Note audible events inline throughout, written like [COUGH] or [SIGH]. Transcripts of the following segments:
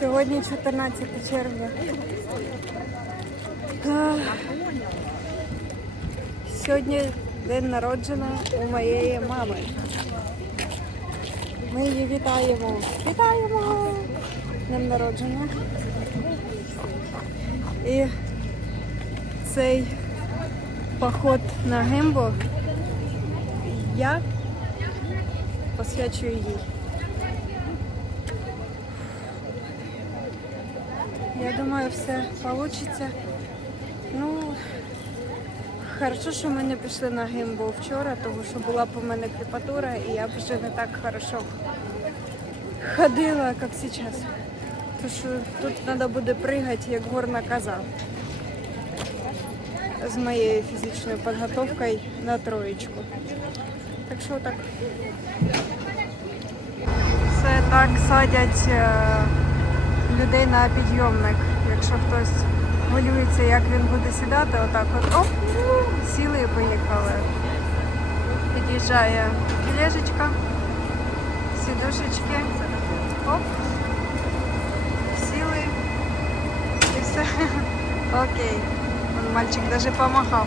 Сьогодні 14 червня. Сьогодні день народження у моєї мами. Ми її вітаємо. Вітаємо! Днем народження. І цей поход на Гембо я посвячую їй. Я думаю, все вийде. Ну, хорошо, що ми не пішли на гимбо вчора, тому що була у мене крепатура, і я б вже не так хорошо ходила, як зараз. Тому що тут треба буде пригати, як горна коза. З моєю фізичною підготовкою на троєчку. Так що так. Це так садять е, людей на підйомник. Якщо хтось хвилюється, як він буде сідати, отак от оп, сіли і поїхали. Під'їжджає тележечка, сідушечки, оп, сіли і все. [LAUGHS] Окей. Мальчик навіть помахав.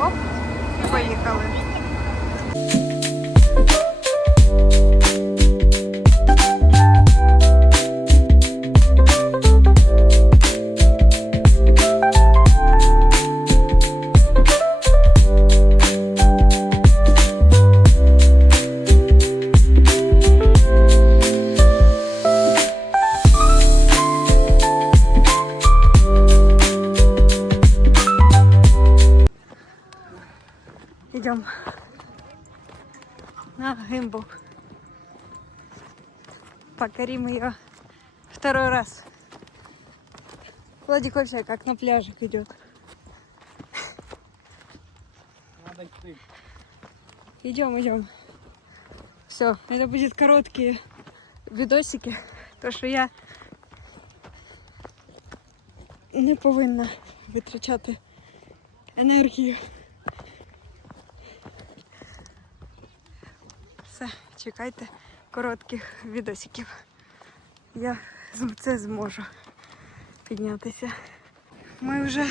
Оп, і поїхали. Покорим ее второй раз. Владик вообще как на пляжик идет. Надо йти. Идем, идем. Все, это будет короткие видосики, то що я не повинна витрачати енергію. Все, чекайте коротких відосиків. Я це зможу піднятися. Ми вже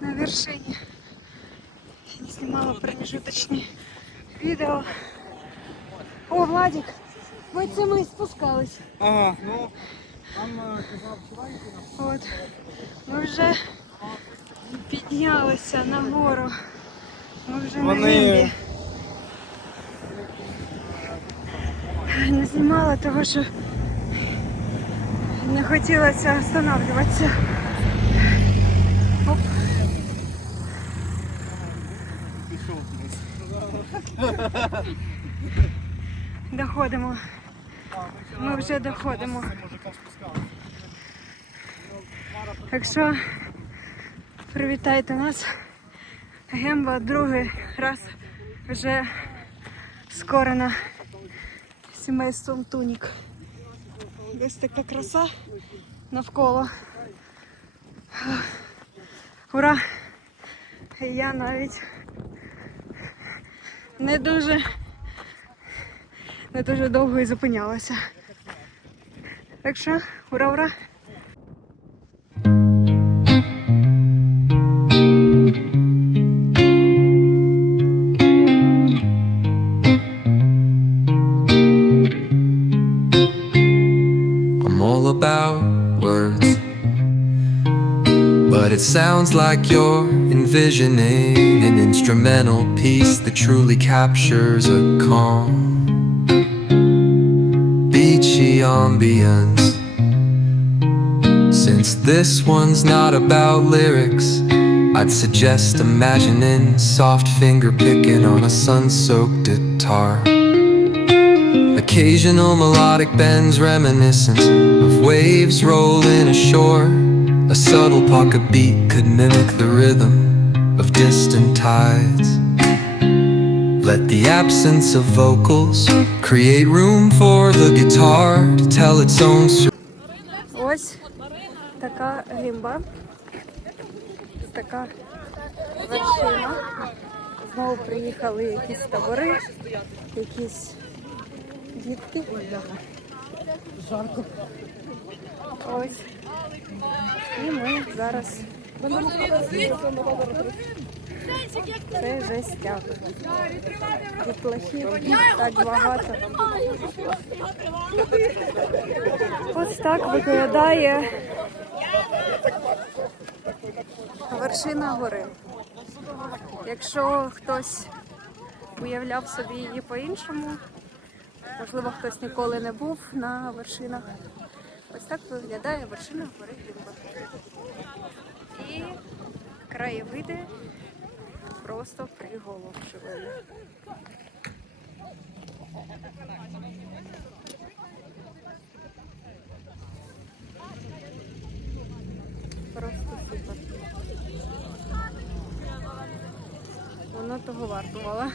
на вершині. Я не знімала промежуточні відео. О, Владик, ми це ми спускались. Ага, ну там е. От. Ми вже піднялися на гору. Ми вже на Вони- гімбі. Не знімала того, що не хотілося останавливатися. Оп. Доходимо. Ми вже доходимо. З мужиком спускалися. Так що привітайте нас. Гемба другий раз вже скорена сімейством Тунік. Ось така краса навколо. Ура! Я навіть не дуже не дуже довго і зупинялася. Так що, ура, But it sounds like you're envisioning an instrumental piece that truly captures a calm, beachy ambience. Since this one's not about lyrics, I'd suggest imagining soft finger picking on a sun soaked guitar. Occasional melodic bends reminiscent of waves rolling ashore. A subtle pocket beat could mimic the rhythm of distant tides. Let the absence of vocals create room for the guitar to tell its own story. Ось така гімба. Така вершина. Знову приїхали якісь табори, якісь дітки. Жарко. Ось. І ми зараз. Це жестяк. Дітлахів так багато. Ось так виглядає вершина гори. Якщо хтось уявляв собі її по-іншому, можливо, хтось ніколи не був на вершинах. Так виглядає вершина гори Гімба. І краєвиди просто приголомшливі. Просто супер. Воно того вартувало.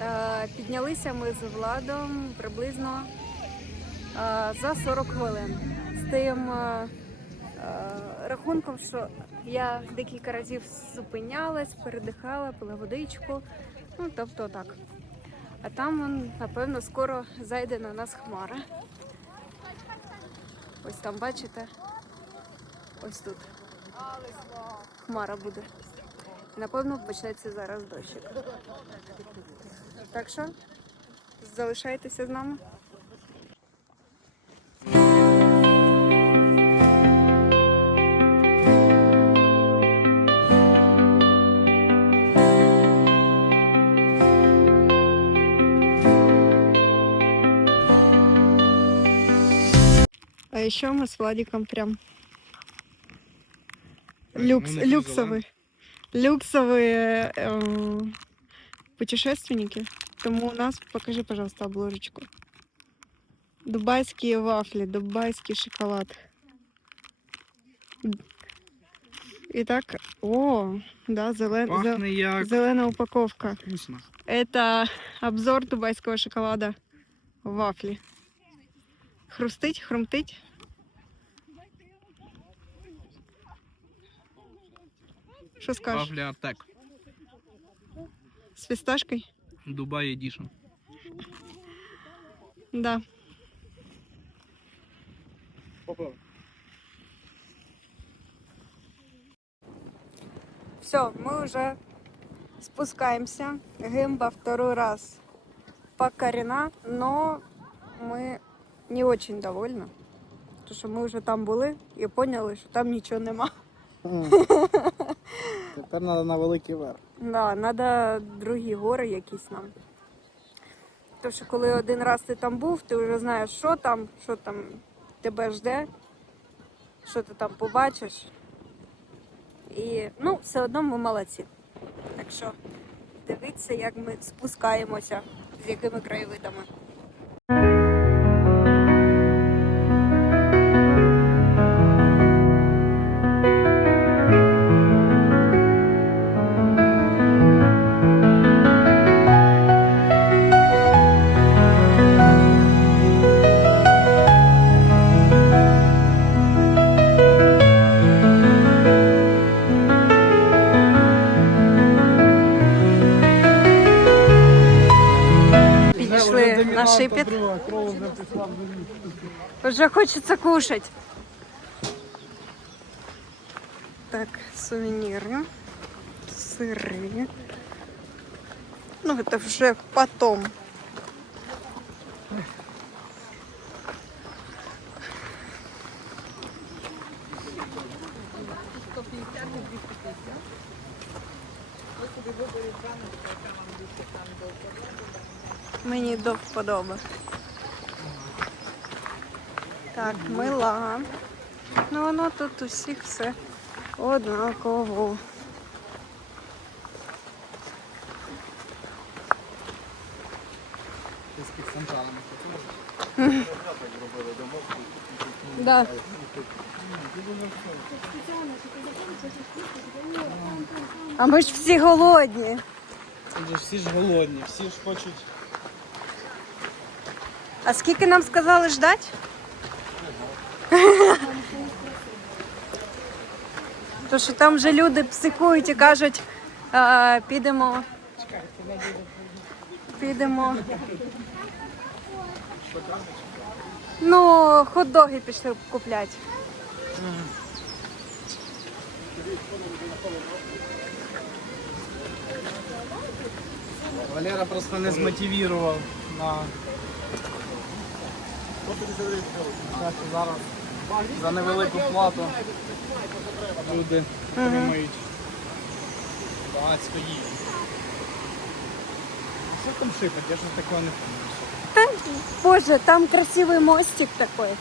Е, Піднялися ми з владом приблизно за 40 хвилин. З тим е, е, рахунком, що я декілька разів зупинялась, передихала, пила водичку. Ну, тобто так. А там, напевно, скоро зайде на нас хмара. Ось там, бачите? Ось тут. Хмара буде. Напевно, почнеться зараз дощик. Так що залишайтеся з нами. Еще мы с Владиком прям люкс, люксовые, люксовые эм, путешественники. Тому у нас, покажи, пожалуйста, обложечку. Дубайские вафли, дубайский шоколад. Итак, о, да, зелен, як зеленая упаковка. вкусно. Это обзор дубайского шоколада. Вафли. Хрустить, хрумтить. Что скажешь? Павля Тек. С фисташкой? Дубай Едішн. Да. Все, мы уже спускаемся. Гимба второй раз покорена, но мы не очень довольны. Потому що ми вже там були і поняли, що там нічого нема. Тепер треба на великий верх. Да, треба другі гори якісь нам. Тому що коли один раз ти там був, ти вже знаєш, що там, що там тебе жде, що ти там побачиш. І ну, все одно ми молодці. Так що дивіться, як ми спускаємося, з якими краєвидами. Підійшли на шипіт. Кров вже пішла в доріг. Уже хочется кушать. Так, сувениры, сыры. Ну, это уже потом. Мені до вподоби. Так, мила. Ну воно тут усіх все однаково. Ти з під централами. Да. А ми ж всі голодні. Всі ж голодні, всі ж хочуть. А скільки нам сказали ждать? [LAUGHS] То що там вже люди психують і кажуть, а, підемо. Підемо. Ну, хот-доги пішли купляти. Валера просто не змотивував на зараз за невелику плату люди отримують багатсько їжі. Що там шипать? Я ж такого не пам'ятаю. Та, боже, там красивий мостик такий.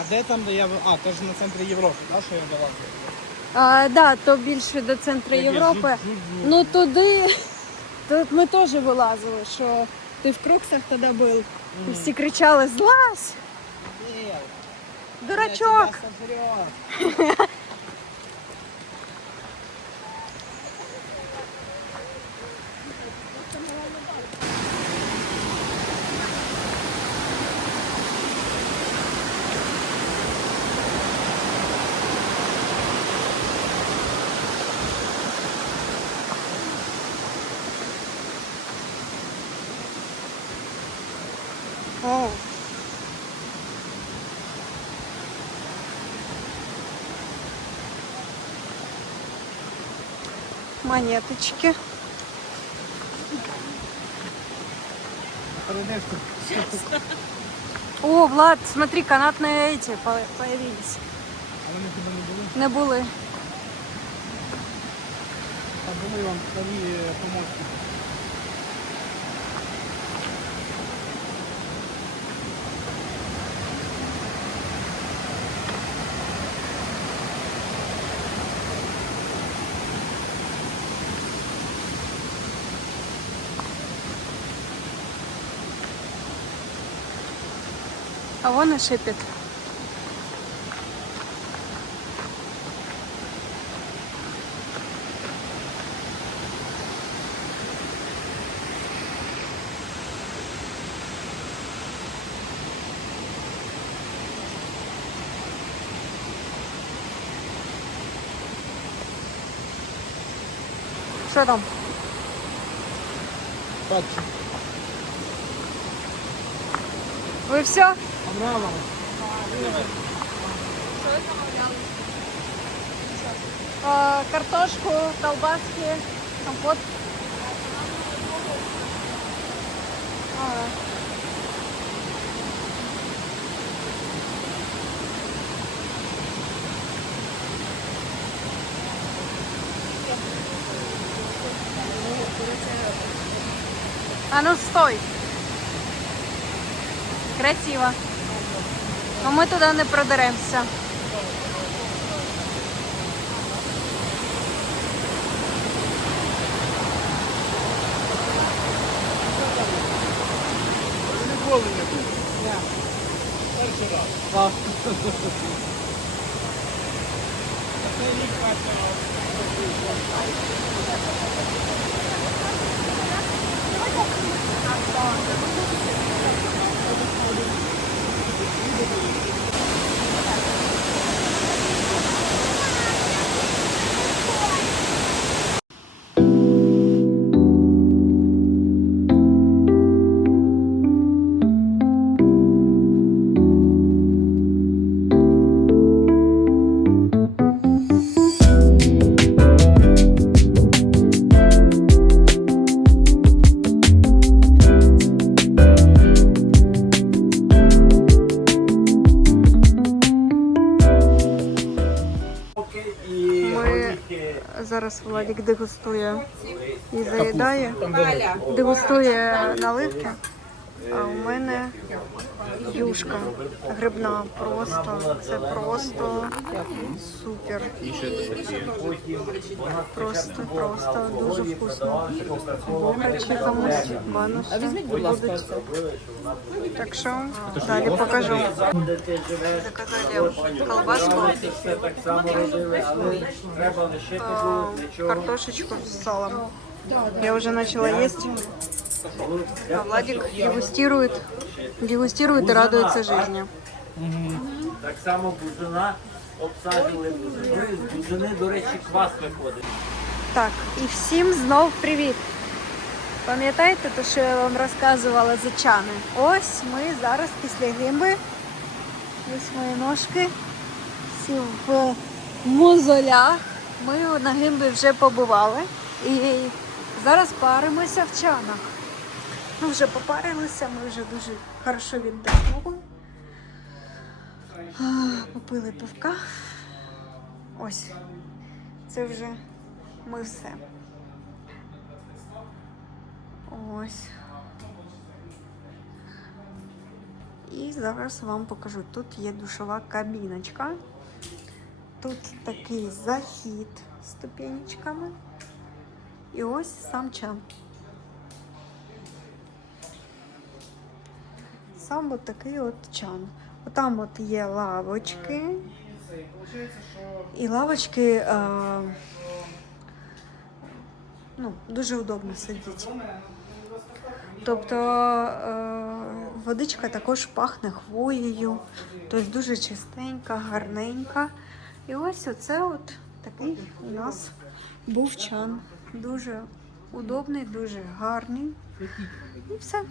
А де там, де я... А, то ж на центрі Європи, так, що я давав? А, да, то більше до центру Європи. Ну туди, тут ми теж вилазили, що ти в кроксах тогда был. И все кричали Злазь! Ні, Дурачок! я. [LAUGHS] Монеточки. О, Влад, смотри, канатные эти по- появились. А вони тебе не були? А вон и шипит. Що там? Бачу. Ви все? Понравилось? А, картошку, колбаски, компот. А ну стой. Красиво. Но ми туди не продеремося. Ніколи не був. Перший раз. Так. Це рік Дегустує і заїдає, дегустує наливки. А у мене юшка грибна. Просто це просто супер. Просто, просто дуже вкусно. До комусь баночку будуть. Так що далі покажу. Заказали колбаску, а, картошечку с салом. Я уже начала есть. А Владик дегустирует, дегустирует и радуется жизни. Так само бузина обсаджували бузиною. З бузини, до речі, квас виходить. Так, і всім знов привіт. Пам'ятаєте те, що я вам розказувала за чани? Ось ми зараз після гимби Ось мої ножки. Всі в мозолях. Ми на гимбі вже побували. І зараз паримося в чанах. Ми вже попарилися, ми вже дуже хорошо віддихнули. Попили пивка. Ось. Це вже ми все. Ось. І зараз вам покажу. Тут є душова кабіночка. Тут такий захід з ступенечками. І ось сам чан. Сам от такий от чан. Отам от є лавочки. І лавочки е, ну, дуже удобно сидіти. Тобто е, водичка також пахне хвоєю, тобто дуже чистенька, гарненька. І ось оце от такий у нас був чан. Дуже удобний, дуже гарний. І все.